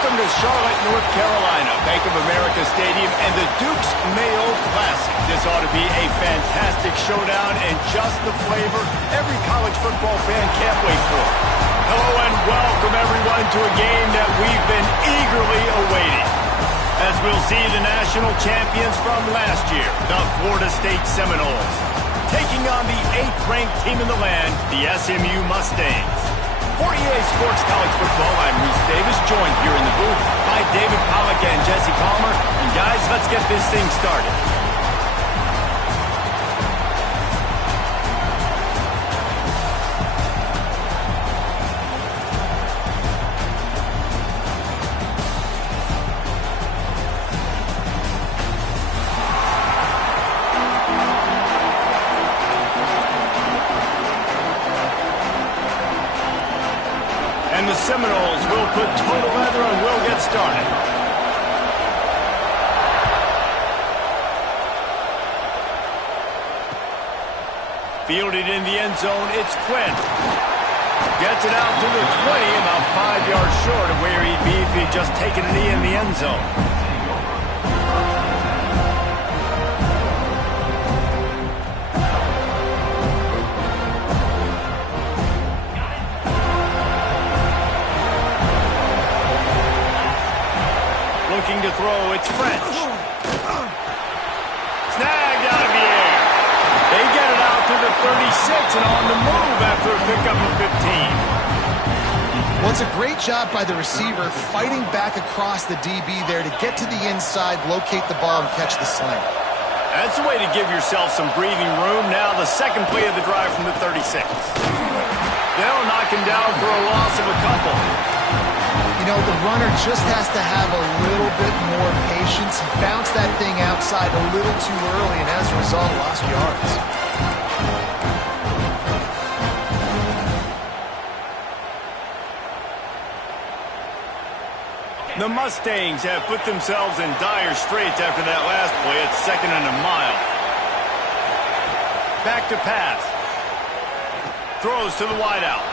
Welcome to Charlotte, North Carolina, Bank of America Stadium, and the Duke's Mayo Classic. This ought to be a fantastic showdown and just the flavor every college football fan can't wait for. Hello and welcome everyone to a game that we've been eagerly awaiting. As we'll see the national champions from last year, the Florida State Seminoles, taking on the 8th-ranked team in the land, the SMU Mustangs. For EA Sports College Football, I'm Reese Davis, joined here in the booth by David Pollack and Jesse Palmer. And guys, let's get this thing started. And the Seminoles will put total leather and we'll get started. Fielded in the end zone, it's Quinn. Gets it out to the 20, about 5 yards short of where he'd be if he'd just taken a knee in the end zone. Looking to throw, it's French. Snagged out of the air. They get it out to the 36 and on the move after a pickup of 15. Well, it's a great job by the receiver fighting back across the DB there to get to the inside, locate the ball, and catch the sling. That's a way to give yourself some breathing room. Now the second play of the drive from the 36. They'll knock him down for a loss of a couple. You know, the runner just has to have a little bit more patience. He bounced that thing outside a little too early, and as a result, lost yards. The Mustangs have put themselves in dire straits after that last play. It's 2nd and a mile. Back to pass. Throws to the wideout.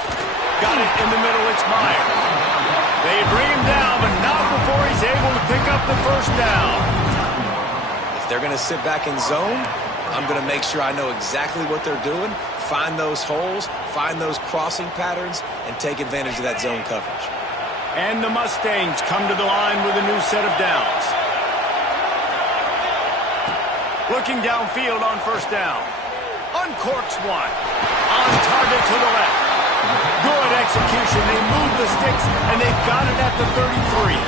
Got it in the middle, it's Meyer. They bring him down, but not before he's able to pick up the first down. If they're going to sit back in zone, I'm going to make sure I know exactly what they're doing, find those holes, find those crossing patterns, and take advantage of that zone coverage. And the Mustangs come to the line with a new set of downs. Looking downfield on first down. Uncorks one. On target to the left. Good execution. They move the sticks, and they've got it at the 33.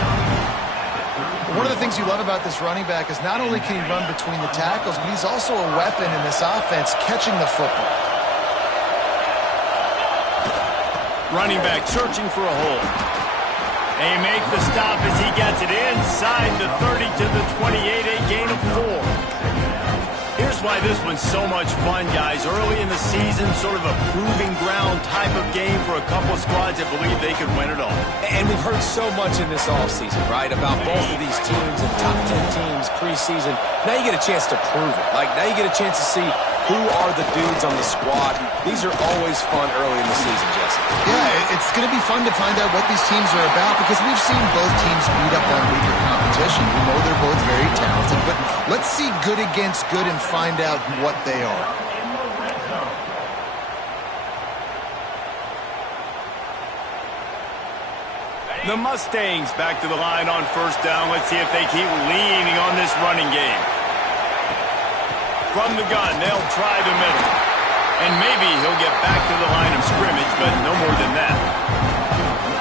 One of the things you love about this running back is not only can he run between the tackles, but he's also a weapon in this offense, catching the football. Running back searching for a hole. They make the stop as he gets it inside the 30 to the 28, a gain of 4. Here's why this one's so much fun, guys. Early in the season, sort of a proving ground type of game for a couple of squads that believe they could win it all. And we've heard so much in this offseason, right, about both of these teams and top 10 teams preseason. Now you get a chance to prove it. Like, now you get a chance to see who are the dudes on the squad. These are always fun early in the season, Jesse. Yeah, it's going to be fun to find out what these teams are about because we've seen both teams beat up on weaker competition. We know they're both very talented, but let's see good against good and find out what they are. The Mustangs back to the line on first down. Let's see if they keep leaning on this running game. From the gun, they'll try the middle. And maybe he'll get back to the line of scrimmage, but no more than that.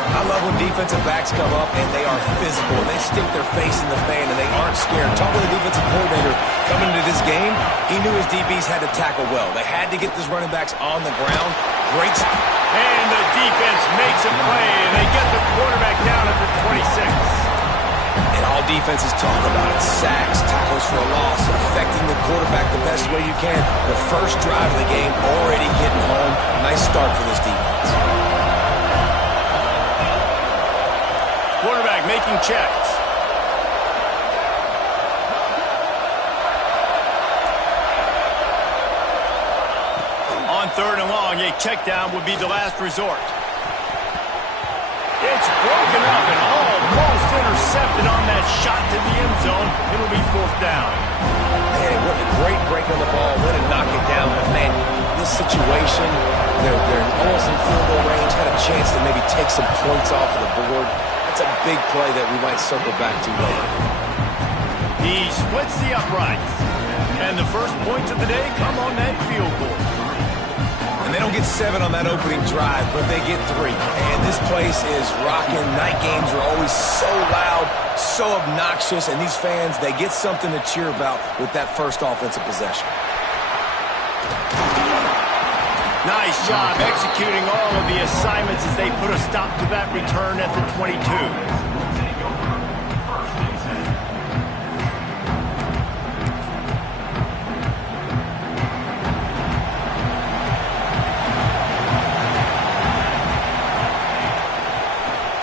I love when defensive backs come up and they are physical. And they stick their face in the fan and they aren't scared. Talk with the defensive coordinator coming into this game. He knew his DBs had to tackle well. They had to get these running backs on the ground. Great. And the defense makes a play, and they get the quarterback down at the 26. And all defenses talk about it. Sacks, tackles for a loss, affecting the quarterback the best way you can. The first drive of the game already hitting home. Nice start for this defense. Quarterback making checks. On 3rd and long, a check down would be the last resort. It's broken up and almost intercepted on that shot to the end zone. It'll be 4th down. Man, what a great break on the ball. Way to knock it down. But, man, this situation, they're almost in field goal range, had a chance to maybe take some points off of the board. That's a big play that we might circle back to later. He splits the uprights. And the first points of the day come on that field goal. And they don't get 7 on that opening drive, but they get 3. And this place is rocking. Night games are always so loud, so obnoxious, and these fans, they get something to cheer about with that first offensive possession. Nice job executing all of the assignments as they put a stop to that return at the 22.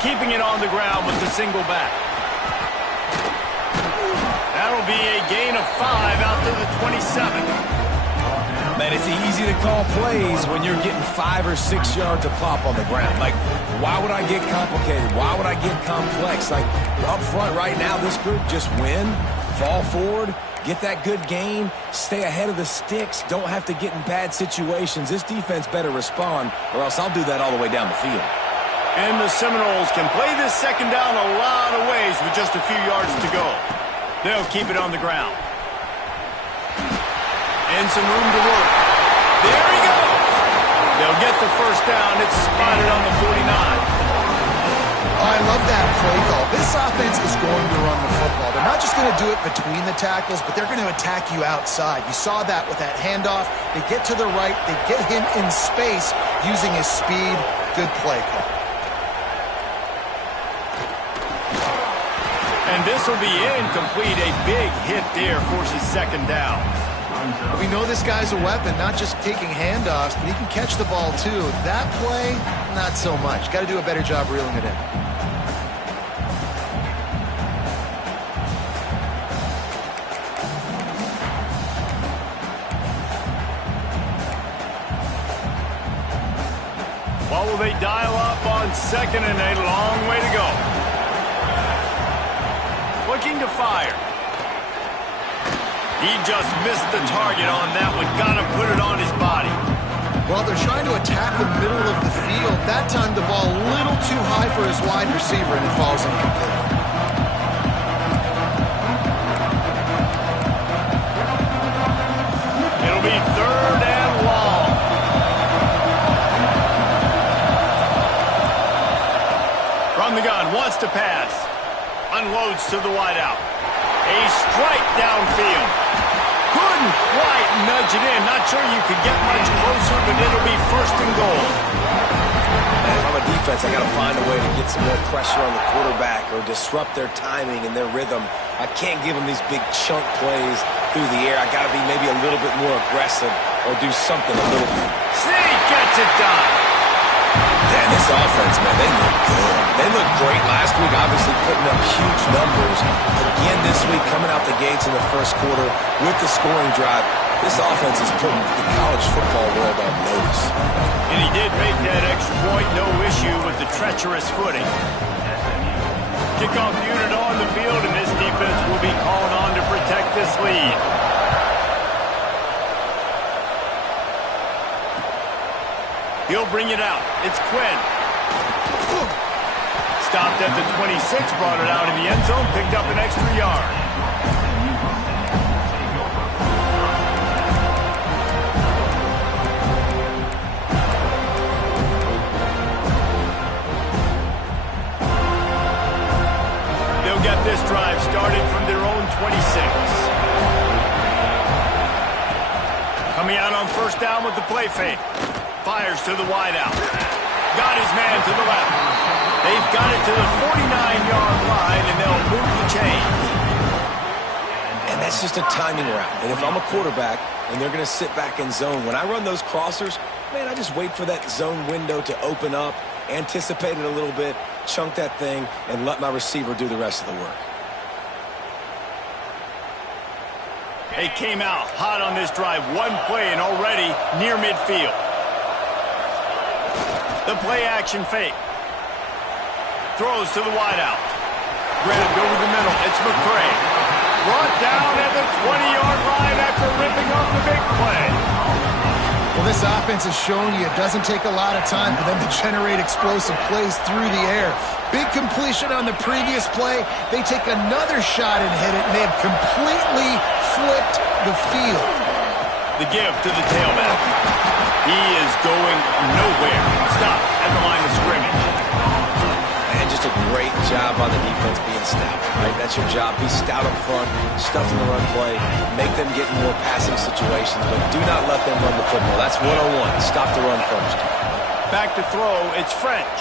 Keeping it on the ground with the single back. That'll be a gain of 5 out to the 27. Man, it's easy to call plays when you're getting 5 or 6 yards of pop on the ground. Like, why would I get complicated? Why would I get complex? Like, up front right now, this group just win, fall forward, get that good gain, stay ahead of the sticks, don't have to get in bad situations. This defense better respond, or else I'll do that all the way down the field. And the Seminoles can play this second down a lot of ways with just a few yards to go. They'll keep it on the ground. And some room to work. There he goes. They'll get the first down. It's spotted on the 49. Oh, I love that play call. This offense is going to run the football. They're not just going to do it between the tackles, but they're going to attack you outside. You saw that with that handoff. They get to the right. They get him in space using his speed. Good play call. And this will be incomplete. A big hit there forces second down. We know this guy's a weapon, not just taking handoffs, but he can catch the ball too. That play, not so much. Got to do a better job reeling it in. What will they dial up on 2nd and a long way to go? Looking to fire. He just missed the target on that one. Got to put it on his body. Well, they're trying to attack the middle of the field. That time the ball a little too high for his wide receiver, and it falls incomplete. It'll be 3rd and long. From the gun, wants to pass. Unloads to the wideout. A strike downfield. Couldn't quite nudge it in. Not sure you could get much closer, but it'll be 1st and goal. Man, if I'm a defense, I got to find a way to get some more pressure on the quarterback or disrupt their timing and their rhythm. I can't give them these big chunk plays through the air. I got to be maybe a little bit more aggressive or do something a little bit. Sneak gets it done. Man, this offense, man, they look good. They looked great last week, obviously putting up huge numbers. Again this week, coming out the gates in the first quarter with the scoring drive. This offense is putting the college football world on notice. And he did make that extra point, no issue with the treacherous footing. Kickoff unit on the field, and this defense will be called on to protect this lead. He'll bring it out. It's Quinn. Stopped at the 26, brought it out in the end zone, picked up an extra yard. They'll get this drive started from their own 26. Coming out on 1st down with the play fake. Fires to the wideout. Got his man to the left. They've got it to the 49-yard line, and they'll move the chains. And that's just a timing route. And if I'm a quarterback and they're going to sit back in zone, when I run those crossers, man, I just wait for that zone window to open up, anticipate it a little bit, chunk that thing, and let my receiver do the rest of the work. They came out hot on this drive. One play and already near midfield. The play action fake. Throws to the wideout. Grabbed over the middle. It's McCray. Brought down at the 20-yard line after ripping off the big play. Well, this offense has shown you it doesn't take a lot of time for them to generate explosive plays through the air. Big completion on the previous play. They take another shot and hit it, and they have completely flipped the field. The give to the tailback. He is going nowhere. Stop at the line of scrimmage. And just a great job on the defense being stout, right? That's your job. Be stout up front, stuff in the run play, make them get in more passing situations, but do not let them run the football. That's 101. Stop the run first. Back to throw, it's French.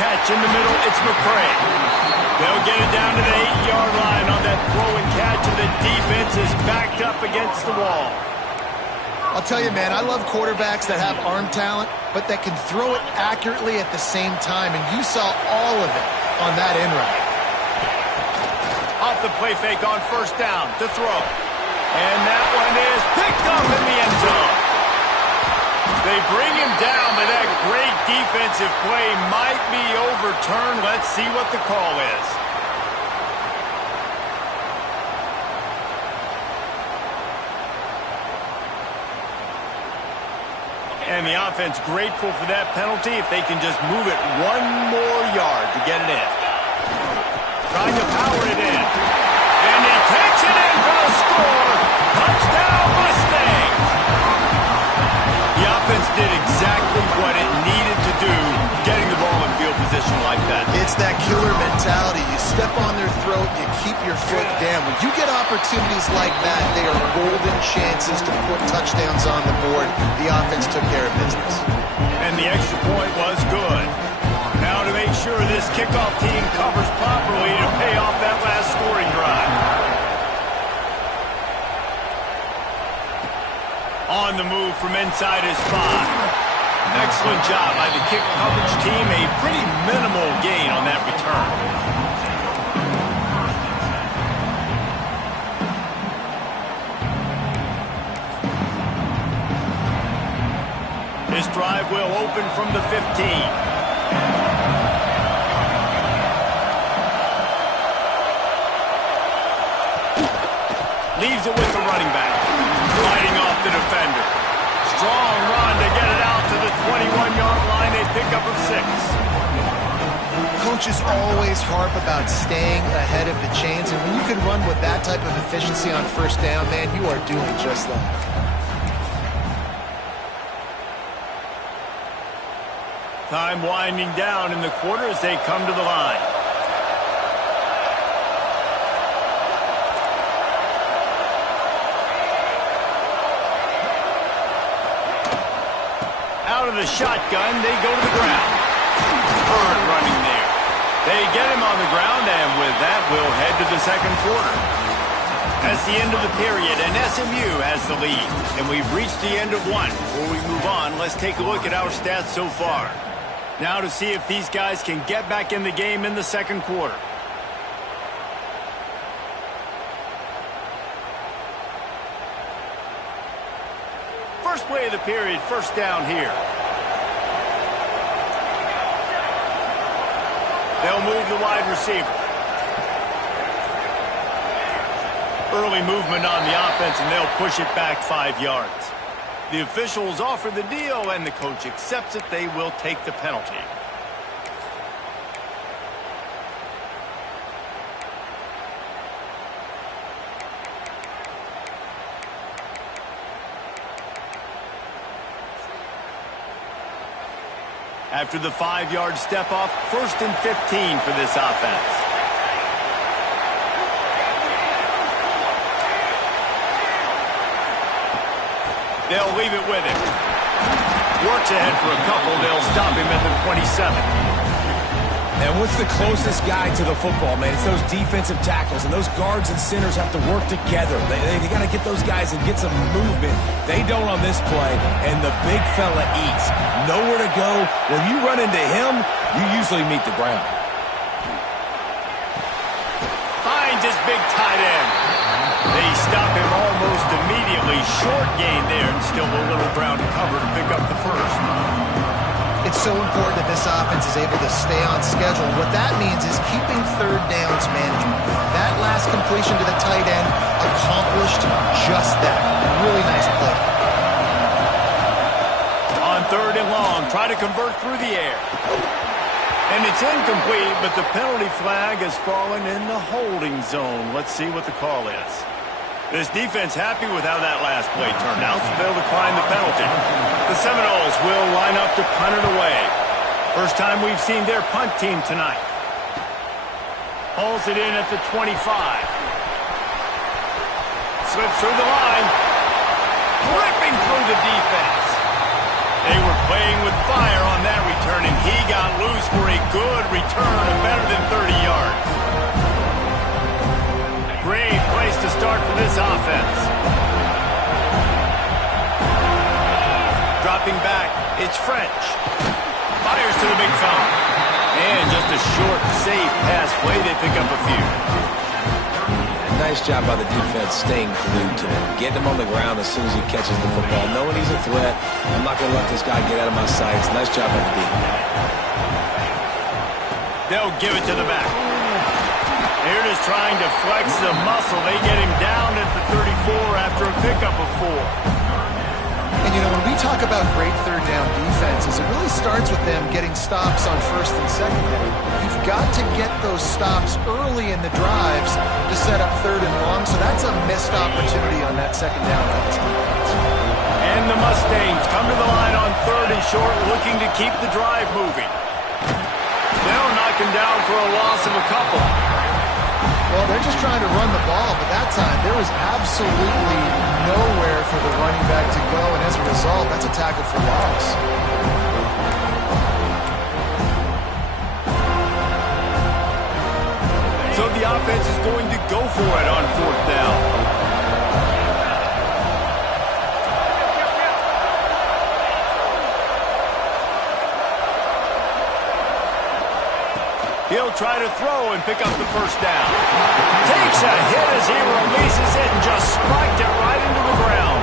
Catch in the middle, it's McCray. They'll get it down to the 8-yard line on that throw and catch, and the defense is backed up against the wall. I'll tell you, man, I love quarterbacks that have arm talent, but that can throw it accurately at the same time, and you saw all of it on that end route. Off the play fake on first down to throw. And that one is picked up in the end zone. They bring him down, but that great defensive play might be overturned. Let's see what the call is. And the offense grateful for that penalty if they can just move it one more yard to get it in. Trying to power it in. And he takes it in for the score. Touchdown, Mustangs! The offense did exactly what it needed to do, getting the ball in field position like that. It's that killer mentality. You step on their throat, you keep your foot down. When you get opportunities like that, they are golden chances to put touchdowns on the board. The offense took care of business. And the extra point was good. Now to make sure this kickoff team covers properly to pay off that last scoring drive. On the move from inside his 5. Excellent job by the kick coverage team. A pretty minimal gain on that return. This drive will open from the 15. Leaves it with the running back. Sliding off the defender. Strong run to get it out to the 21-yard line. They pick up of 6. Coaches always harp about staying ahead of the chains, and when you can run with that type of efficiency on first down, man, you are doing just that. Time winding down in the quarter as they come to the line. Out of the shotgun, they go to the ground. Hard running there. They get him on the ground, and with that, we'll head to the second quarter. That's the end of the period, and SMU has the lead. And we've reached the end of one. Before we move on, let's take a look at our stats so far. Now to see if these guys can get back in the game in the second quarter. First play of the period, first down here. They'll move the wide receiver. Early movement on the offense, and they'll push it back 5 yards. The officials offer the deal, and the coach accepts it. They will take the penalty. After the 5-yard step off, 1st and 15 for this offense. They'll leave it with him. Works ahead for a couple. They'll stop him at the 27. And what's the closest guy to the football, man? It's those defensive tackles, and those guards and centers have to work together. They got to get those guys and get some movement. They don't on this play, and the big fella eats. Nowhere to go. When you run into him, you usually meet the ground. Finds his big tight end. They stop him almost immediately. Short gain there, and still a little ground to cover to pick up the first. It's so important that this offense is able to stay on schedule. What that means is keeping third downs management. That last completion to the tight end accomplished just that. Really nice play. On 3rd and long, try to convert through the air. And it's incomplete, but the penalty flag has fallen in the holding zone. Let's see what the call is. This defense happy with how that last play turned out, so they'll decline the penalty. The Seminoles will line up to punt it away. First time we've seen their punt team tonight. Hauls it in at the 25. Slips through the line. Ripping through the defense. They were playing with fire on that return, and he got loose for a good return of better than 30 yards. Great place to start for this offense. Dropping back, it's French. Fires to the big phone. And just a short, safe pass play. They pick up a few. Nice job by the defense staying glued to him. Getting him on the ground as soon as he catches the football. Knowing he's a threat. I'm not going to let this guy get out of my sights. Nice job by the defense. They'll give it to the back. They're just trying to flex the muscle. They get him down at the 34 after a pickup of 4. And, you know, when we talk about great third down defenses, it really starts with them getting stops on 1st and 2nd down. You've got to get those stops early in the drives to set up 3rd and long, so that's a missed opportunity on that 2nd down by this defense. And the Mustangs come to the line on 3rd and short, looking to keep the drive moving. They'll knock him down for a loss of a couple. Well, they're just trying to run the ball, but that time there was absolutely nowhere for the running back to go, and as a result, that's a tackle for loss. So the offense is going to go for it on 4th down. He'll try to throw and pick up the 1st down. Takes a hit as he releases it and just spiked it right into the ground.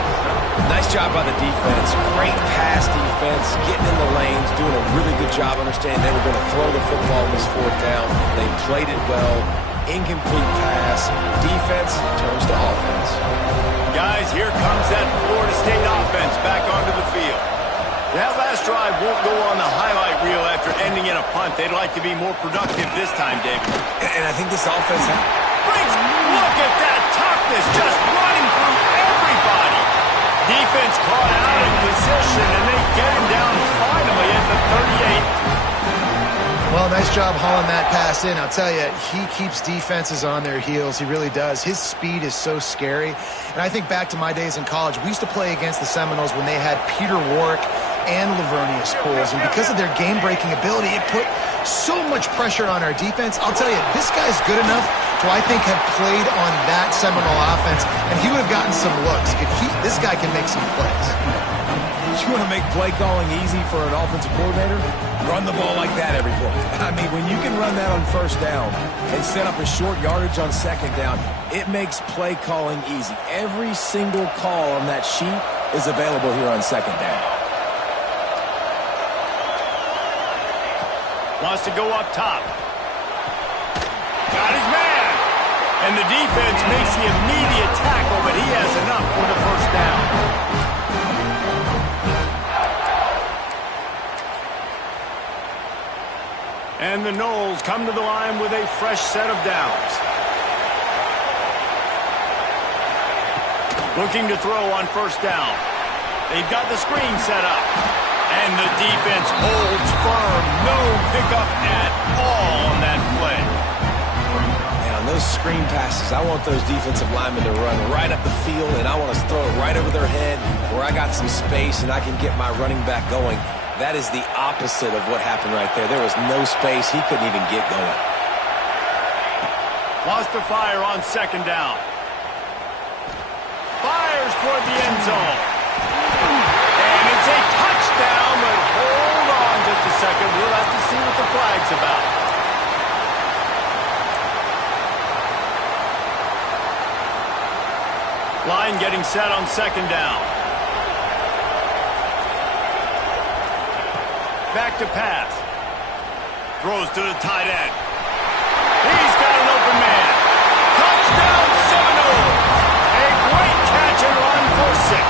Nice job by the defense. Great pass defense, getting in the lanes, doing a really good job understanding they were going to throw the football in this 4th down. They played it well. Incomplete pass. Defense turns to offense. Guys, here comes that Florida State offense back onto the field. That last drive won't go on the highlight reel after ending in a punt. They'd like to be more productive this time, David. And I think this offense... Look at that toughness, just running through everybody. Defense caught out in position, and they get him down finally at the 38. Well, nice job hauling that pass in. I'll tell you, he keeps defenses on their heels. He really does. His speed is so scary. And I think back to my days in college, we used to play against the Seminoles when they had Peter Warrick and Lavernius Pools. And because of their game-breaking ability, it put so much pressure on our defense. I'll tell you, this guy's good enough to, I think, have played on that Seminole offense, and he would have gotten some looks. This guy can make some plays. You want to make play calling easy for an offensive coordinator? Run the ball like that every play. I mean, when you can run that on 1st down and set up a short yardage on 2nd down, it makes play calling easy. Every single call on that sheet is available here on 2nd down. Wants to go up top. Got his man. And the defense makes the immediate tackle, but he has enough for the 1st down. And the Noles come to the line with a fresh set of downs. Looking to throw on 1st down. They've got the screen set up. And the defense holds firm. No pickup at all on that play. Yeah, on those screen passes, I want those defensive linemen to run right up the field, and I want to throw it right over their head where I got some space and I can get my running back going. That is the opposite of what happened right there. There was no space. He couldn't even get going. Wants to fire on 2nd down. Fires toward the end zone. And it's a touchdown, but hold on just a second. We'll have to see what the flag's about. Line getting set on 2nd down. Back to pass. Throws to the tight end. He's got an open man. Touchdown, Seminoles. A great catch and run for 6.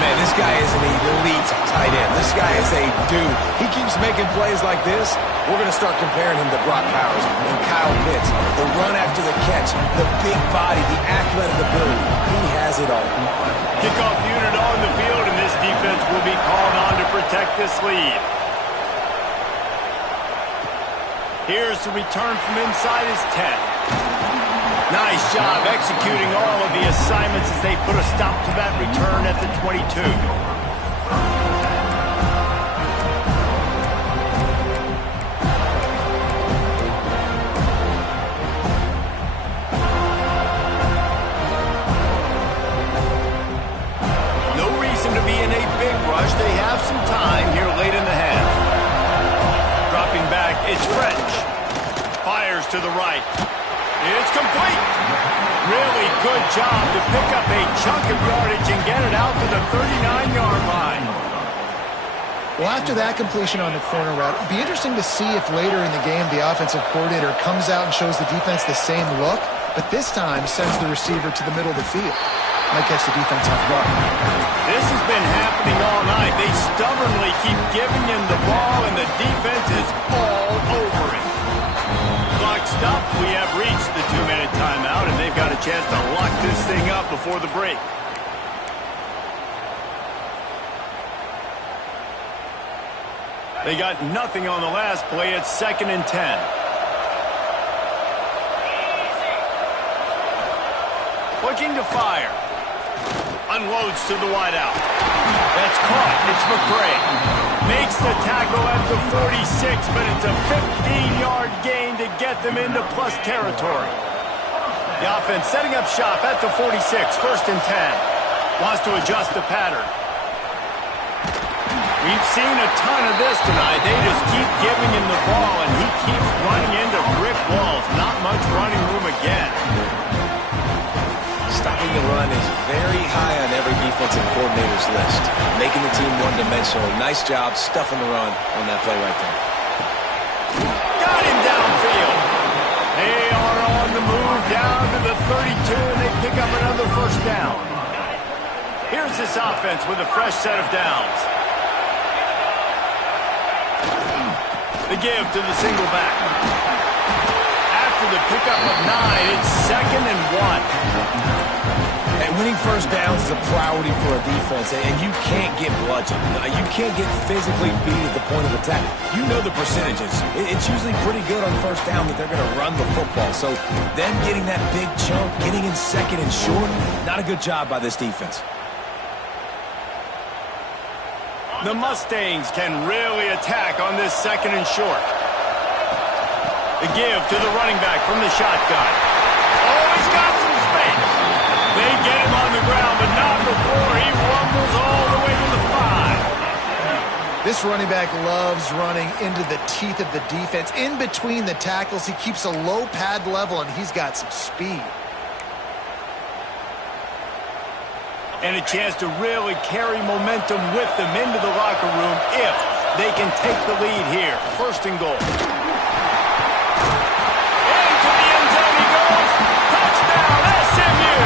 Man, this guy is an elite tight end. This guy is a dude. He keeps making plays like this. We're going to start comparing him to Brock Powers and Kyle Pitts. The run after the catch, the big body, the athletic ability. He has it all. Kickoff unit on the field, and this defense will be called on to protect this lead. Here's the return from inside his 10. Nice job executing all of the assignments as they put a stop to that return at the 22. No reason to be in a big rush. They have some time here late in the half. Dropping back, it's French. Fires to the right. It's complete. Really good job to pick up a chunk of yardage and get it out to the 39-yard line. Well, after that completion on the corner route, it'd be interesting to see if later in the game the offensive coordinator comes out and shows the defense the same look, but this time sends the receiver to the middle of the field. Might catch the defense off guard. This has been happening all night. They stubbornly keep giving him the ball, and the defense is all over it. Clock stopped. We have reached the 2-minute timeout, and they've got a chance to lock this thing up before the break. They got nothing on the last play. It's 2nd and 10. Looking to fire. Unloads to the wideout. That's caught. It's McCray. Makes the tackle at the 46, but it's a 15-yard gain to get them into plus territory. The offense setting up shop at the 46, 1st and 10. Wants to adjust the pattern. We've seen a ton of this tonight. They just keep giving him the ball, and he keeps running into brick walls. Not much running room again. Stopping the run is very high on every defensive coordinator's list. Making the team one-dimensional. Nice job stuffing the run on that play right there. Got him downfield. They are on the move down to the 32, and they pick up another 1st down. Here's this offense with a fresh set of downs. The give to the single back. After the pickup of 9, it's 2nd and 1. And winning 1st downs is a priority for a defense, and you can't get bludgeoned. You can't get physically beat at the point of attack. You know the percentages. It's usually pretty good on 1st down that they're going to run the football. So them getting that big chunk, getting in 2nd and short, not a good job by this defense. The Mustangs can really attack on this 2nd and short. The give to the running back from the shotgun. Oh, he's got some space. They get him on the ground, but not before he rumbles all the way to the 5. This running back loves running into the teeth of the defense. In between the tackles, he keeps a low pad level, and he's got some speed. And a chance to really carry momentum with them into the locker room if they can take the lead here. 1st and goal. Into the end zone he goes. Touchdown, SMU!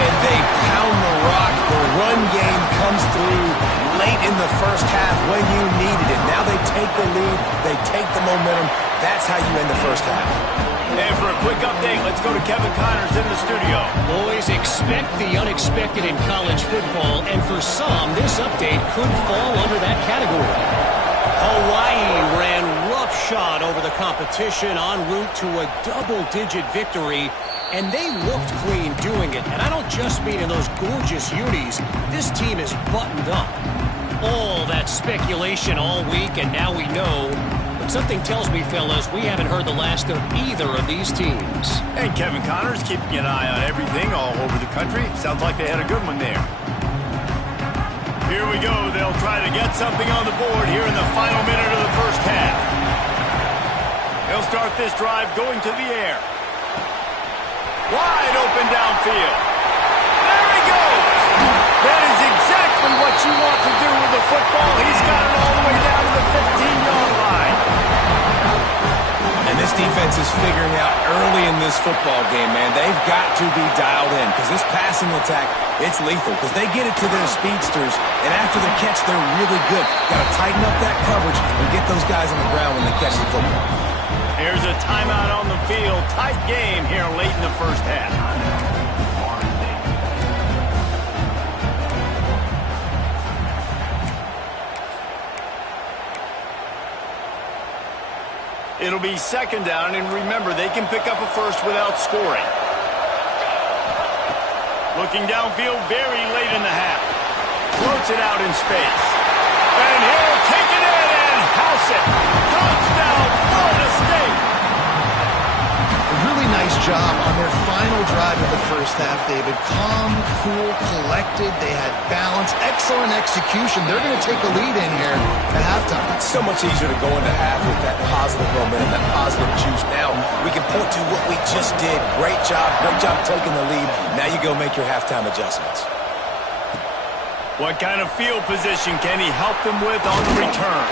And they pound the rock. The run game comes through late in the 1st half when you needed it. Now they take the lead. They take the momentum. That's how you end the 1st half. And for a quick update, let's go to Kevin Connors in the studio. Boys, expect the unexpected in college football, and for some, this update could fall under that category. Hawaii ran roughshod over the competition en route to a double-digit victory, and they looked clean doing it. And I don't just mean in those gorgeous unis. This team is buttoned up. All that speculation all week, and now we know. But something tells me, fellas, we haven't heard the last of either of these teams. And Kevin Connors keeping an eye on everything all over the country. Sounds like they had a good one there. Here we go. They'll try to get something on the board here in the final minute of the 1st half. They'll start this drive going to the air. Wide open downfield. There he goes. That is exactly what you want to do the football. He's got it all the way down to the 15-yard line. And this defense is figuring out early in this football game, man. They've got to be dialed in because this passing attack, it's lethal because they get it to their speedsters, and after the catch, they're really good. Got to tighten up that coverage and get those guys on the ground when they catch the football. Here's a timeout on the field. Tight game here late in the first half. It'll be second down, and remember, they can pick up a first without scoring. Looking downfield very late in the half. Floats it out in space. And he'll take it in and house it. Touchdown, Florida State. A really nice job on their final drive of the first half, David. Calm, cool, collected. They had balance. Excellent execution. They're going to take a lead in here at halftime. It's so much easier to go into half with that positive momentum, that positive juice. Now we can point to what we just did. Great job taking the lead. Now you go make your halftime adjustments. What kind of field position can he help them with on the return?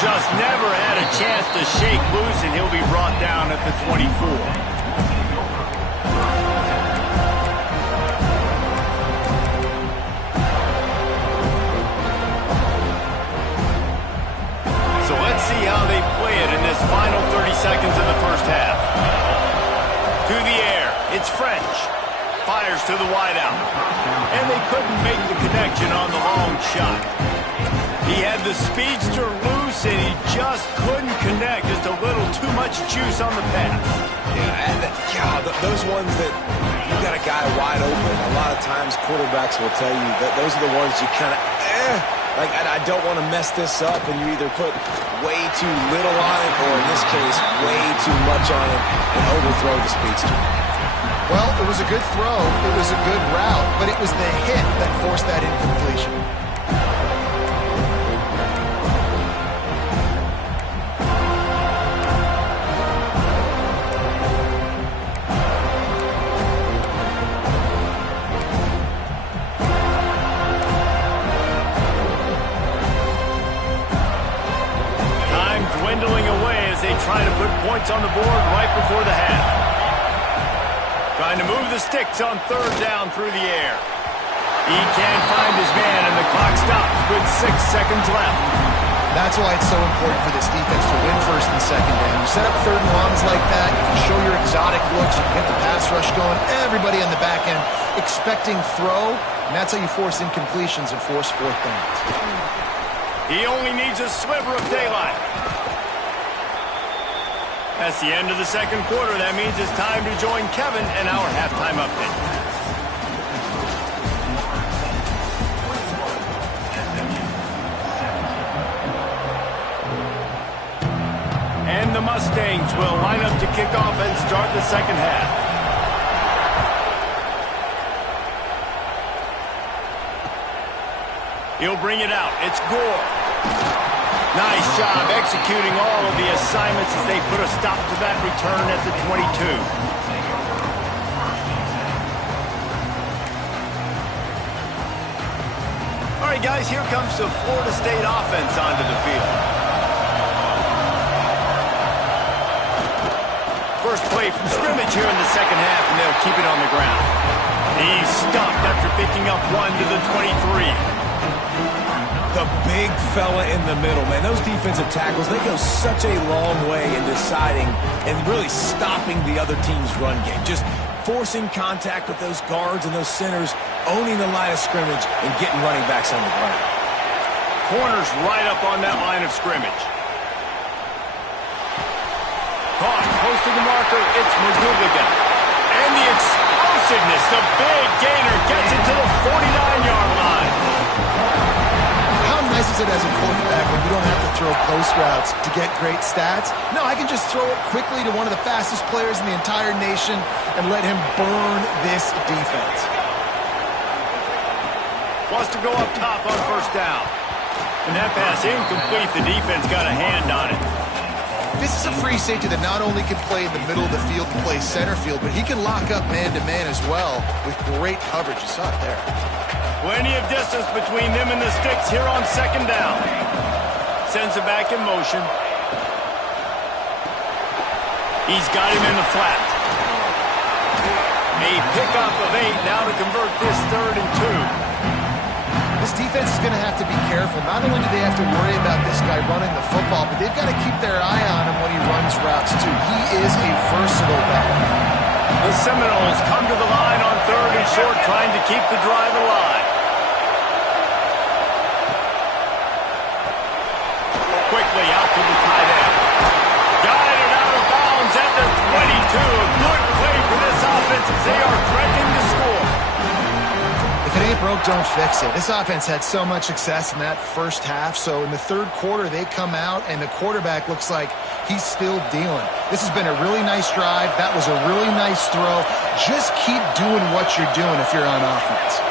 Just never had a chance to shake loose, and he'll be brought down at the 24. So let's see how they play it in this final 30 seconds of the first half. To the air, it's French. Fires to the wideout. And they couldn't make the connection on the long shot. He had the speedster loose, and he just couldn't connect. Just a little too much juice on the pass. Yeah, and God, those ones that you got a guy wide open, a lot of times quarterbacks will tell you that those are the ones you kind of, like, I don't want to mess this up, and you either put way too little on it, or in this case, way too much on it, and overthrow the speedster. Well, it was a good throw. It was a good route, but it was the hit that forced that incompletion. Time dwindling away as they try to put points on the board right before the half. Trying to move the sticks on third down through the air. He can't find his man, and the clock stops with 6 seconds left. That's why it's so important for this defense to win first and second down. You set up third and longs like that, you can show your exotic looks, you can get the pass rush going, everybody on the back end expecting throw, and that's how you force incompletions and force fourth downs. He only needs a sliver of daylight. That's the end of the second quarter. That means it's time to join Kevin and our halftime update. And the Mustangs will line up to kick off and start the second half. He'll bring it out. It's Gore. Nice job executing all of the assignments as they put a stop to that return at the 22. All right, guys, here comes the Florida State offense onto the field. First play from scrimmage here in the second half, and they'll keep it on the ground. He's stuffed after picking up one to the 23. The big fella in the middle, man. Those defensive tackles, they go such a long way in deciding and really stopping the other team's run game. Just forcing contact with those guards and those centers, owning the line of scrimmage, and getting running backs on the ground. Corners right up on that line of scrimmage. Caught close to the marker, it's Maguliga. And the explosiveness, the big gainer gets it to the 49-yard line. Nice is it as a quarterback when you don't have to throw post routes to get great stats? No, I can just throw it quickly to one of the fastest players in the entire nation and let him burn this defense. Wants to go up top on first down. And that pass incomplete. The defense got a hand on it. This is a free safety that not only can play in the middle of the field and play center field, but he can lock up man-to-man as well with great coverage. You saw it there. Plenty of distance between them and the sticks here on second down. Sends it back in motion. He's got him in the flat. A pickup of 8 now to convert this 3rd and 2. This defense is going to have to be careful. Not only do they have to worry about this guy running the football, but they've got to keep their eye on him when he runs routes, too. He is a versatile back. The Seminoles come to the line on 3rd and short, trying to keep the drive alive. Quickly out to the tight end. Got it out of bounds at the 22. A good play for this offense as they are threatening to score. If it ain't broke, don't fix it. This offense had so much success in that first half, so in the 3rd quarter, they come out, and the quarterback looks like he's still dealing. This has been a really nice drive. That was a really nice throw. Just keep doing what you're doing if you're on offense.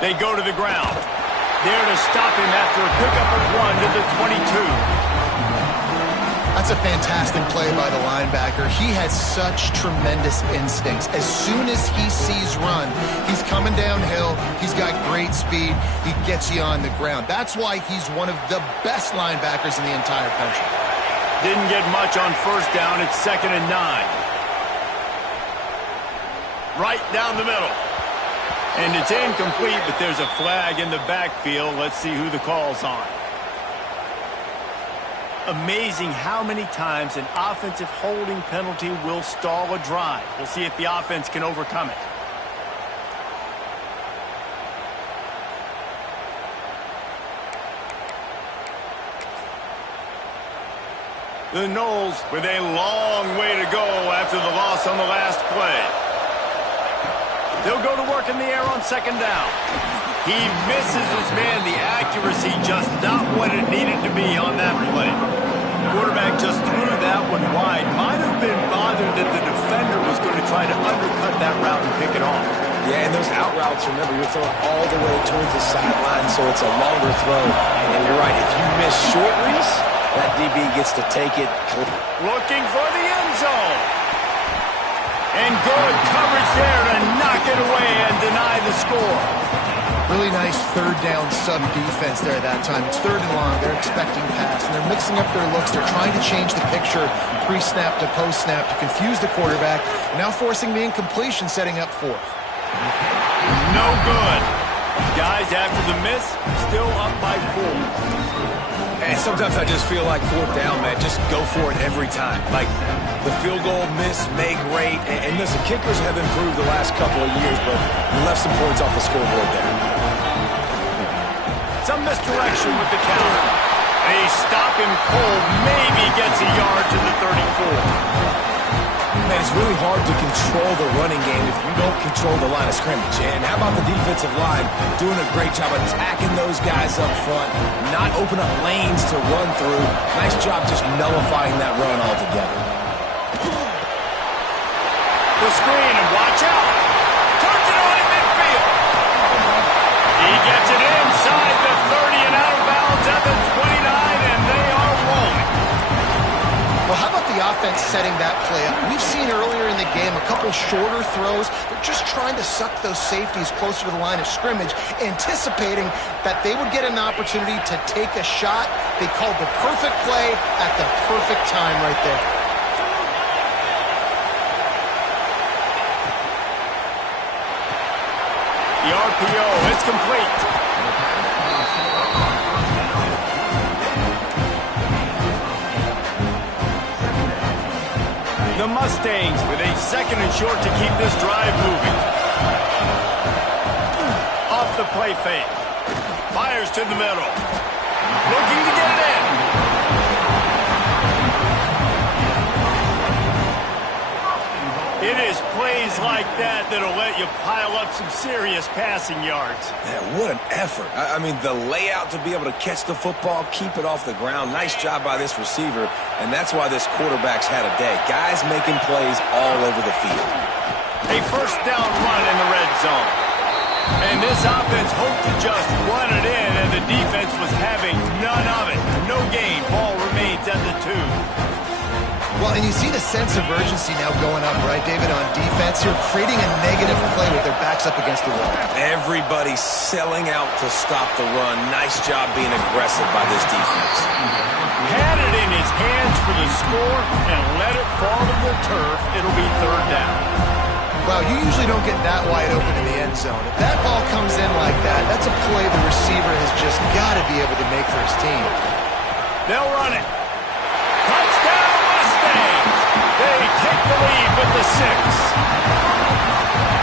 They go to the ground. There to stop him after a pickup of 1 to the 22. That's a fantastic play by the linebacker. He has such tremendous instincts. As soon as he sees run, he's coming downhill. He's got great speed. He gets you on the ground. That's why he's one of the best linebackers in the entire country. Didn't get much on 1st down. It's 2nd and 9. Right down the middle. And it's incomplete, but there's a flag in the backfield. Let's see who the call's on. Amazing how many times an offensive holding penalty will stall a drive. We'll see if the offense can overcome it. The Noles with a long way to go after the loss on the last play. They'll go to work in the air on 2nd down. He misses his man. The accuracy just not what it needed to be on that play. Quarterback just threw that one wide. Might have been bothered that the defender was going to try to undercut that route and pick it off. Yeah, and those out routes, remember, you're throwing all the way towards the sideline, so it's a longer throw. And you're right, if you miss short release, that DB gets to take it. Looking for the end zone. And good coverage there to knock it away and deny the score. Really nice 3rd down sub defense there at that time. It's 3rd and long. They're expecting pass, and they're mixing up their looks. They're trying to change the picture pre-snap to post-snap to confuse the quarterback, and now forcing the incompletion, setting up 4th. No good. Guys, after the miss, still up by 4. And sometimes I just feel like 4th down, man, just go for it every time. Like, the field goal miss, make great. And listen, kickers have improved the last couple of years, but you left some points off the scoreboard there. Some misdirection with the counter. They stop him cold, maybe gets a yard to the 34. Man, it's really hard to control the running game if you don't control the line of scrimmage. And how about the defensive line doing a great job attacking those guys up front, not open up lanes to run through. Nice job just nullifying that run altogether. The screen, and watch out. Turns it on in midfield. He gets it inside the 30 and out of bounds at the 29, and they are rolling. Well, how about the offense setting that play up? We've seen earlier in the game a couple shorter throws. They're just trying to suck those safeties closer to the line of scrimmage, anticipating that they would get an opportunity to take a shot. They called the perfect play at the perfect time right there. The RPO, it's complete. The Mustangs with a 2nd and short to keep this drive moving. Off the play fake. Fires to the middle. Looking to get it in. It is plays like that that'll let you pile up some serious passing yards. Man, what an effort. I mean, the layout to be able to catch the football, keep it off the ground. Nice job by this receiver, and that's why this quarterback's had a day. Guys making plays all over the field. A 1st down run in the red zone. And this offense hoped to just run it in, and the defense was having none of it. No gain. Ball remains at the 2. Well, and you see the sense of urgency now going up, right, David, on defense here, creating a negative play with their backs up against the wall. Everybody's selling out to stop the run. Nice job being aggressive by this defense. Had it in his hands for the score and let it fall to the turf. It'll be 3rd down. Well, you usually don't get that wide open in the end zone. If that ball comes in like that, that's a play the receiver has just got to be able to make for his team. They'll run it. Touchdown, Mustangs! They take the lead with the 6.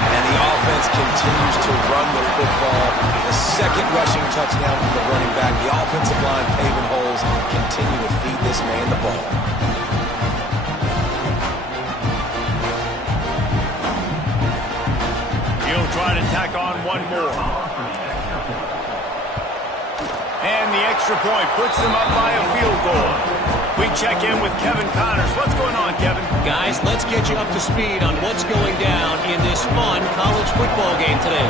And the offense continues to run the football. The second rushing touchdown from the running back. The offensive line paving holes. Continue to feed this man the ball. He'll try to tack on one more. And the extra point puts them up by a field goal. We check in with Kevin Connors. What's going on, Kevin? Guys, let's get you up to speed on what's going down in this fun college football game today.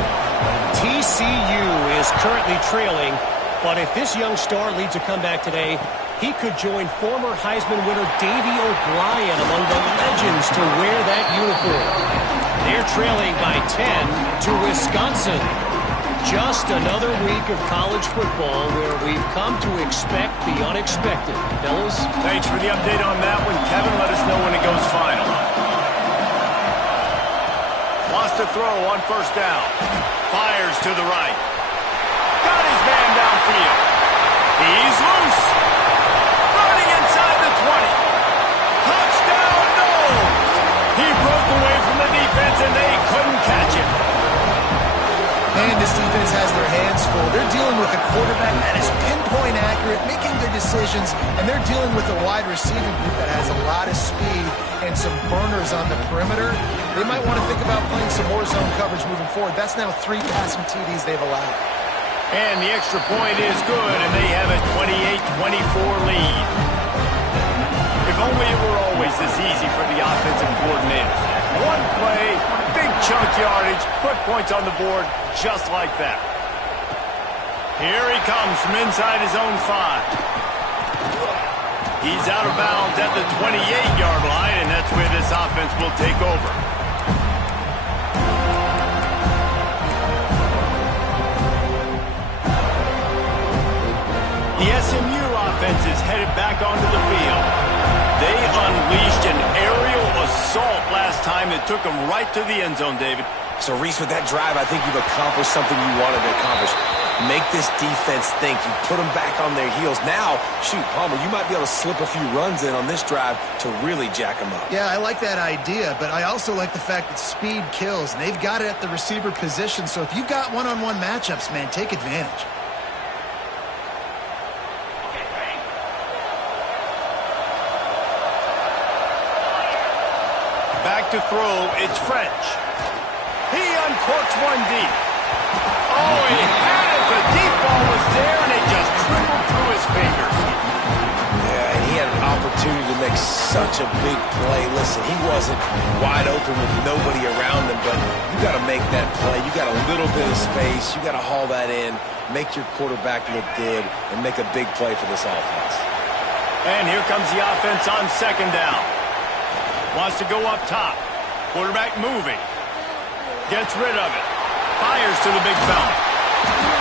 TCU is currently trailing, but if this young star leads a comeback today, he could join former Heisman winner Davey O'Brien among the legends to wear that uniform. They're trailing by 10 to Wisconsin. Just another week of college football where we've come to expect the unexpected. Fellas? Thanks for the update on that one, Kevin. Let us know when it goes final. Wants to throw on 1st down. Fires to the right. Got his man downfield. He's loose. Running inside the 20. Touchdown, no! He broke away from the defense and they couldn't catch him. And this defense has their hands full. They're dealing with a quarterback that is pinpoint accurate, making good decisions, and they're dealing with a wide receiving group that has a lot of speed and some burners on the perimeter. They might want to think about playing some more zone coverage moving forward. That's now 3 passing TDs they've allowed. And the extra point is good, and they have a 28-24 lead. If only it were always this easy for the offensive coordinators. One play, big chunk yardage, put points on the board just like that. Here he comes from inside his own 5. He's out of bounds at the 28-yard line, and that's where this offense will take over. The SMU offense is headed back onto the field. They unleashed an aerial assault last time that took them right to the end zone, David. So, Reese, with that drive, I think you've accomplished something you wanted to accomplish. Make this defense think. You put them back on their heels. Now, shoot, Palmer, you might be able to slip a few runs in on this drive to really jack them up. Yeah, I like that idea, but I also like the fact that speed kills, and they've got it at the receiver position. So if you've got one-on-one matchups, man, take advantage. Back to throw, it's French. He uncorks one deep. Oh, he had it. The deep ball was there, and it just trickled through his fingers. Yeah, and he had an opportunity to make such a big play. Listen, he wasn't wide open with nobody around him, but you got to make that play. You got a little bit of space. You got to haul that in, make your quarterback look good, and make a big play for this offense. And here comes the offense on 2nd down. Wants to go up top. Quarterback moving. Gets rid of it. Fires to the big fella.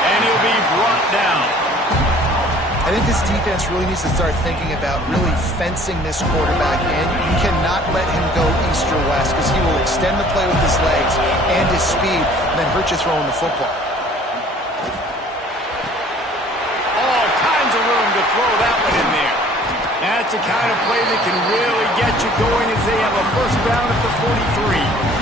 And he'll be brought down. I think this defense really needs to start thinking about really fencing this quarterback in. You cannot let him go east or west because he will extend the play with his legs and his speed and then hurt you throwing the football. All kinds of room to throw that one in there. That's the kind of play that can really get you going as they have a 1st down at the 43.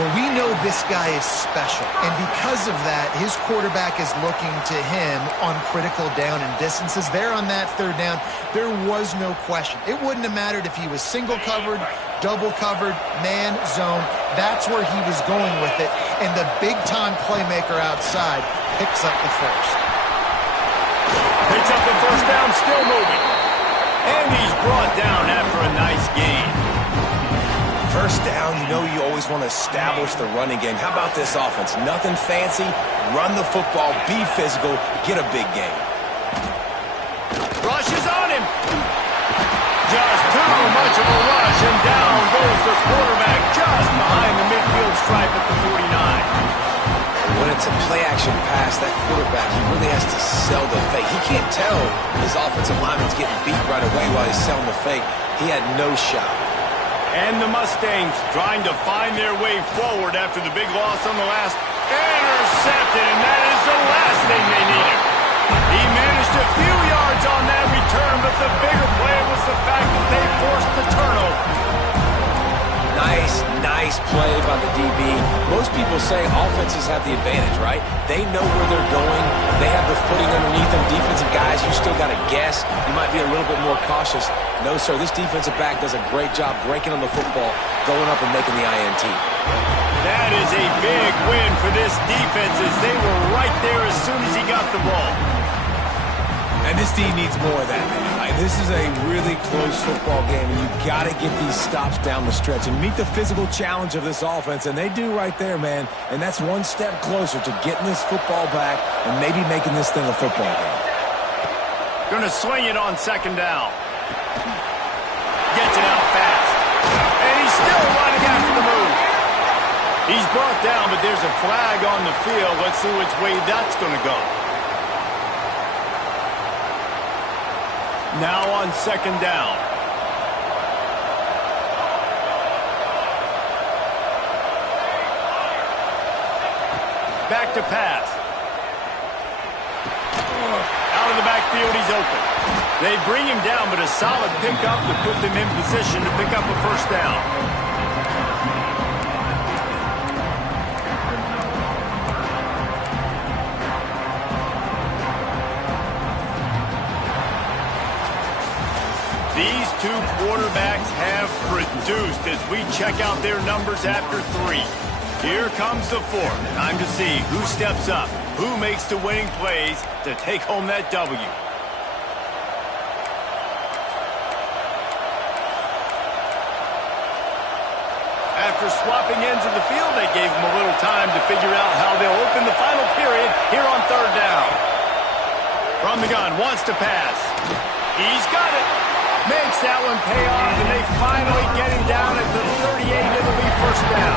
Well, we know this guy is special, and because of that, his quarterback is looking to him on critical down and distances. There on that 3rd down, there was no question. It wouldn't have mattered if he was single covered, double covered, man, zone. That's where he was going with it, and the big-time playmaker outside picks up the 1st. Picks up the 1st down, still moving. And he's brought down after a nice gain. First down, you know you always want to establish the running game. How about this offense? Nothing fancy. Run the football, be physical, get a big gain. Rush is on him. Just too much of a rush, and down goes the quarterback just behind the midfield stripe at the 49. When it's a play-action pass, that quarterback, he really has to sell the fake. He can't tell his offensive lineman's getting beat right away while he's selling the fake. He had no shot. And the Mustangs trying to find their way forward after the big loss on the last. Intercepted, and that is the last thing they needed. He managed a few yards on that return, but the bigger play was the fact that they forced the turnover. Nice play by the DB. Most people say offenses have the advantage, right? They know where they're going. They have the footing underneath them. Defensive guys, you still got to guess. You might be a little bit more cautious. No, sir, this defensive back does a great job breaking on the football, going up and making the INT. That is a big win for this defense as they were right there as soon as he got the ball. And this team needs more of that, man. This is a really close football game, and you've got to get these stops down the stretch and meet the physical challenge of this offense, and they do right there, man. And that's one step closer to getting this football back and maybe making this thing a football game. Going to swing it on second down. Gets it out fast. And he's still running after the move. He's brought down, but there's a flag on the field. Let's see which way that's going to go. Now on second down. Back to pass. Out of the backfield, he's open. They bring him down, but a solid pickup to put them in position to pick up a first down. These two quarterbacks have produced as we check out their numbers after 3. Here comes the 4th. Time to see who steps up, who makes the winning plays to take home that W. After swapping ends of the field, they gave him a little time to figure out how they'll open the final period here on third down. From the gun, wants to pass. He's got it. Makes that one pay off, and they finally get him down at the 38. It'll be first down.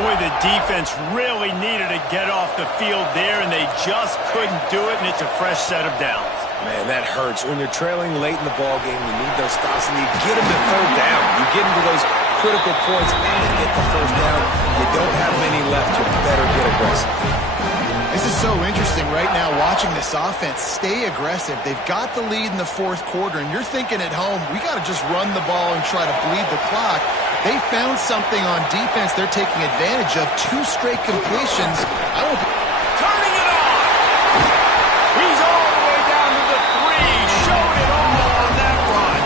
Boy, the defense really needed to get off the field there, and they just couldn't do it, and it's a fresh set of downs. Man, that hurts. When you're trailing late in the ball game, you need those stops, and you get them to third down. You get into those critical points and get the first down. You don't have many left. You better get aggressive. This is so interesting right now watching this offense stay aggressive. They've got the lead in the 4th quarter, and you're thinking at home, we got to just run the ball and try to bleed the clock. They found something on defense they're taking advantage of. 2 straight completions. Turning it on! He's all the way down to the 3. Showed it all on that run.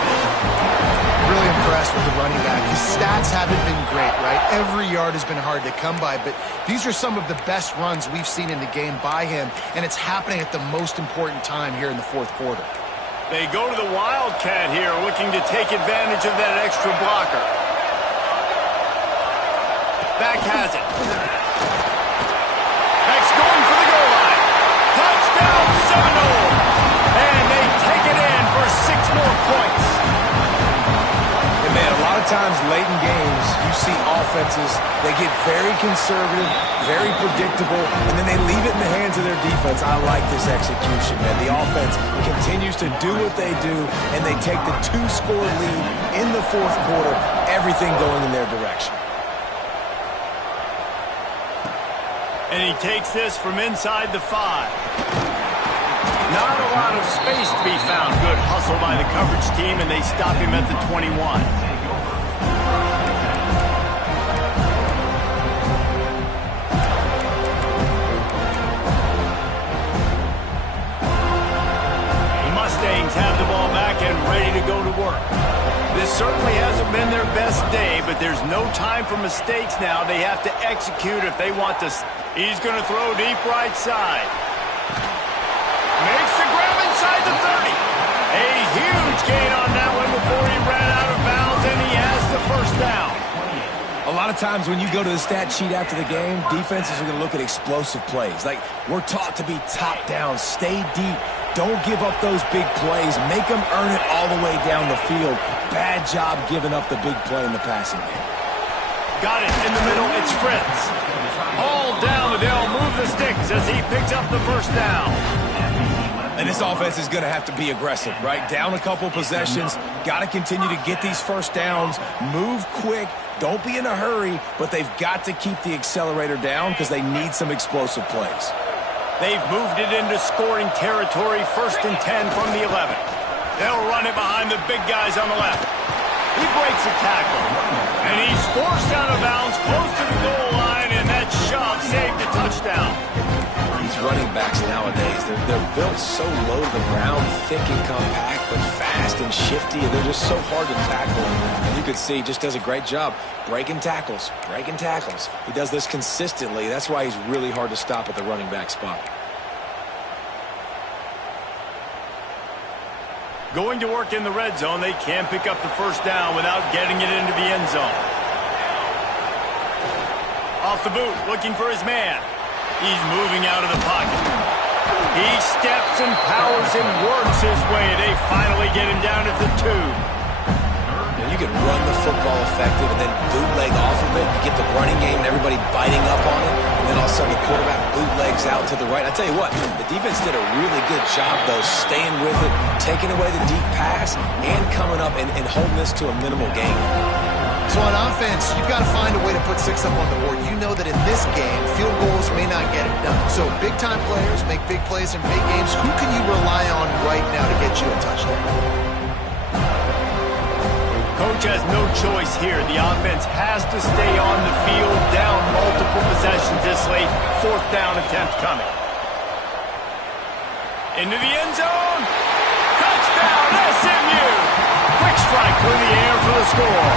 Really impressed with the running back. His stats haven't been great, right? Every yard has been hard to come by, but these are some of the best runs we've seen in the game by him, and it's happening at the most important time here in the 4th quarter. They go to the Wildcat here, looking to take advantage of that extra blocker. Back has it. Back's going for the goal line. Touchdown, Seminole! And they take it in for 6 more points. And man, a lot of times late in games, you see offenses, they get very conservative, very predictable, and then they leave it in the hands of their defense. I like this execution, man. The offense continues to do what they do, and they take the 2-score lead in the 4th quarter, everything going in their direction. And he takes this from inside the 5. Not a lot of space to be found. Good hustle by the coverage team, and they stop him at the 21. The Mustangs have the ball back and ready to go to work. This certainly hasn't been their best day, but there's no time for mistakes now. They have to execute if they want to. He's going to throw deep right side. Makes the grab inside the 30. A huge gain on that one before he ran out of bounds, and he has lot of times when you go to the stat sheet after the game, defenses are going to look at explosive plays. Like, we're taught to be top down, stay deep, don't give up those big plays, make them earn it all the way down the field. Bad job giving up the big play in the passing game. Got it in the middle, it's Fritz. All down, they'll move the sticks as he picks up the first down. And this offense is going to have to be aggressive, right? Down a couple possessions, got to continue to get these first downs, move quick, don't be in a hurry, but they've got to keep the accelerator down because they need some explosive plays. They've moved it into scoring territory, 1st and 10 from the 11. They'll run it behind the big guys on the left. He breaks a tackle, and he's forced out of bounds close to the goal line, and that shove saved a touchdown. These running backs nowadays, they're built so low to the ground, thick and compact, but fast and shifty, and they're just so hard to tackle. And you can see he just does a great job breaking tackles, breaking tackles. He does this consistently. That's why he's really hard to stop at the running back spot. Going to work in the red zone, they can't pick up the first down without getting it into the end zone. Off the boot, looking for his man. He's moving out of the pocket. He steps and powers and works his way. They finally get him down at the 2. And you can run the football effective and then bootleg off of it. You get the running game and everybody biting up on it. And then all of a sudden the quarterback bootlegs out to the right. I tell you what, the defense did a really good job, though, staying with it, taking away the deep pass, and coming up and holding this to a minimal gain. So on offense, you've got to find a way to put 6 up on the board. You know that in this game, field goals may not get it done. So big-time players make big plays in big games. Who can you rely on right now to get you a touchdown? Coach has no choice here. The offense has to stay on the field, down multiple possessions this late. 4th down attempt coming. Into the end zone. Touchdown, SMU. Quick strike through the air for the score.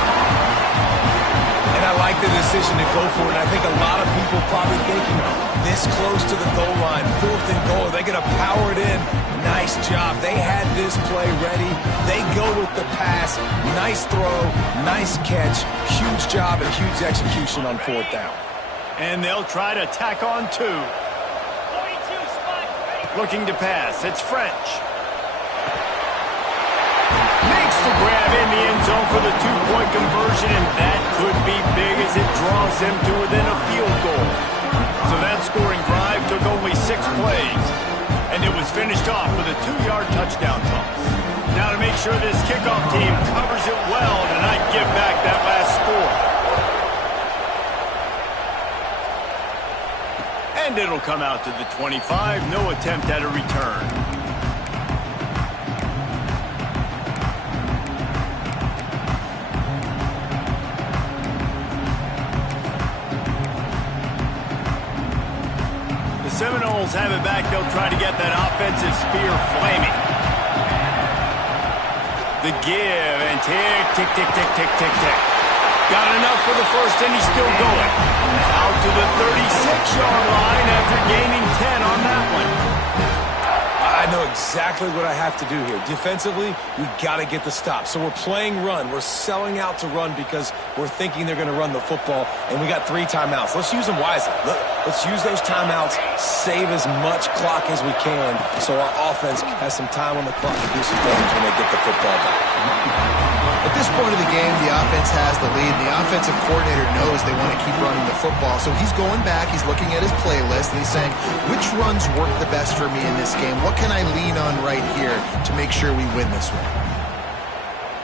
And I like the decision to go for it. I think a lot of people probably thinking this close to the goal line, 4th and goal, they're going to power it in. Nice job. They had this play ready. They go with the pass. Nice throw, nice catch. Huge job and huge execution on 4th down. And they'll try to tack on 2. Looking to pass. It's French. Makes the grab in the end zone for the 2-point conversion, and that could be big as it draws them to within a field goal. So that scoring drive took only 6 plays, and it was finished off with a 2-yard touchdown toss. Now to make sure this kickoff team covers it well to not give back that last score. And it'll come out to the 25, no attempt at a return. Seminoles have it back. They'll try to get that offensive spear flaming. The give and tick, tick, tick, tick, tick, tick, tick. Got enough for the first, and he's still going. Out to the 36-yard line after gaining 10 on that one. I know exactly what I have to do here. Defensively, we got to get the stop. So we're playing run. We're selling out to run because we're thinking they're going to run the football, and we got 3 timeouts. Let's use them wisely. Let's use those timeouts, save as much clock as we can so our offense has some time on the clock to do some damage when they get the football back. At this point of the game, the offense has the lead. The offensive coordinator knows they want to keep running the football. So he's going back, he's looking at his playlist, and he's saying, which runs work the best for me in this game? What can I lean on right here to make sure we win this one?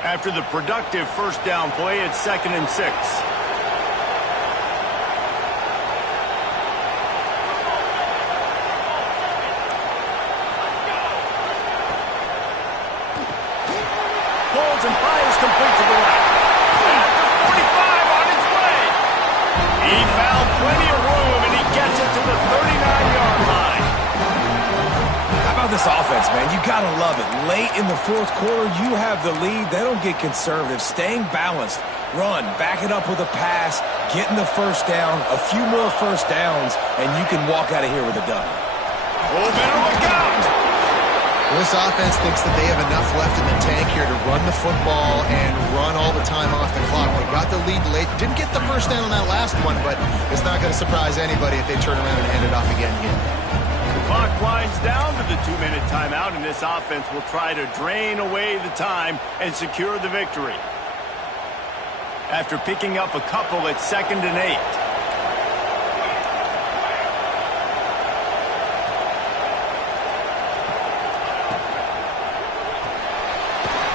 After the productive first down play, it's 2nd and 6. Pulls and fires complete to the right. At the 45 on his way. He found plenty of room, and he gets it to the 39-yard line. How about this offense, man? You got to love it. Late in the 4th quarter, you have the lead. They don't get conservative. Staying balanced. Run. Back it up with a pass. Getting the first down. A few more first downs, and you can walk out of here with a W. Oh, better look out. Well, This offense thinks that they have enough left in the tank here to run the football and run all the time off the clock. They got the lead late. Didn't get the first down on that last one, but it's not going to surprise anybody if they turn around and hand it off again here. The clock winds down to the 2-minute timeout, and this offense will try to drain away the time and secure the victory. After picking up a couple at 2nd and 8.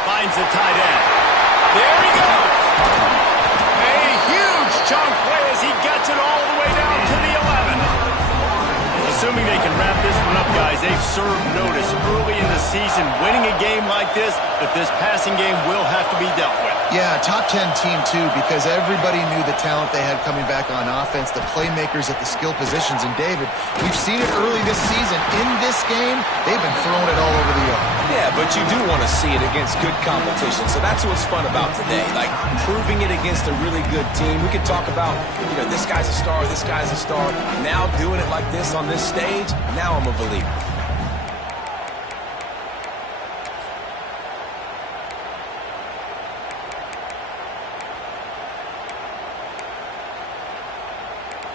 Finds the tight end. There he goes. A huge chunk play as he gets it all the way down to the 11. Assuming they can wrap this one up, guys, they've served notice early in the season, winning a game like this, that this passing game will have to be dealt with. Yeah, top 10 team, too, because everybody knew the talent they had coming back on offense, the playmakers at the skill positions. And, David, we've seen it early this season. In this game, they've been throwing it all over the yard. Yeah, but you do want to see it against good competition. So that's what's fun about today, like proving it against a really good team. We could talk about, this guy's a star, this guy's a star. Now doing it like this on this stage, now I'm a believer.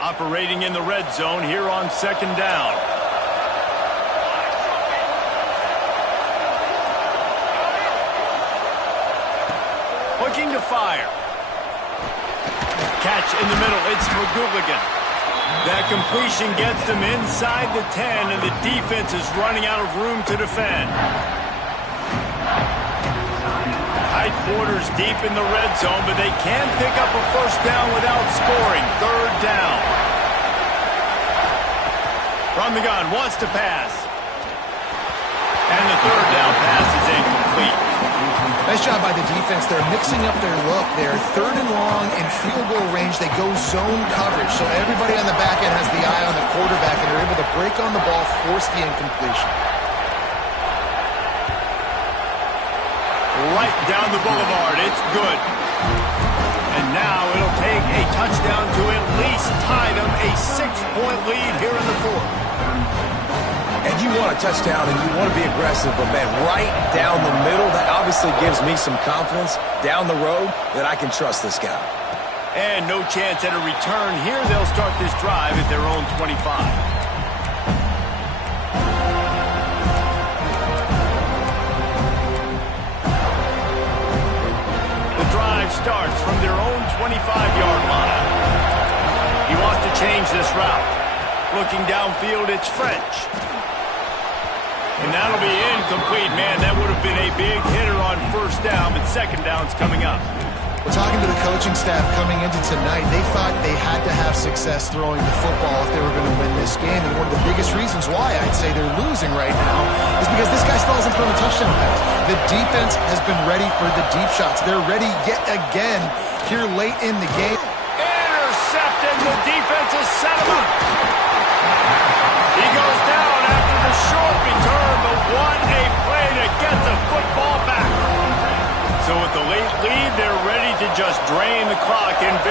Operating in the red zone here on 2nd down. Looking to fire. Catch in the middle. It's McGooligan. That completion gets them inside the 10, and the defense is running out of room to defend. Tight quarters deep in the red zone, but they can pick up a first down without scoring. 3rd down. From the gun, wants to pass. And the 3rd down pass is incomplete. Nice job by the defense. They're mixing up their look. They're 3rd and long in field goal range. They go zone coverage, so everybody on the back end has the eye on the quarterback, and they're able to break on the ball, force the incompletion. Right down the boulevard. It's good. And now it'll take a touchdown to at least tie them a 6-point lead here in the 4th. And you want a touchdown and you want to be aggressive, but man, right down the middle, that obviously gives me some confidence down the road that I can trust this guy. And no chance at a return here. They'll start this drive at their own 25. Starts from their own 25-yard line. He wants to change this route. Looking downfield, it's French. And that'll be incomplete. Man, that would have been a big hitter on 1st down, but 2nd down's coming up. We're talking to the coaching staff coming into tonight. They thought they had to have success throwing the football if they were going to win this game. And one of the biggest reasons why I'd say they're losing right now is because this guy still hasn't thrown a touchdown pass. The defense has been ready for the deep shots. They're ready yet again here late in the game. Intercepted. The defense has set him up. He goes down after the short return, but what a play to get the football back. So with the late lead, they're ready to just drain the clock in victory.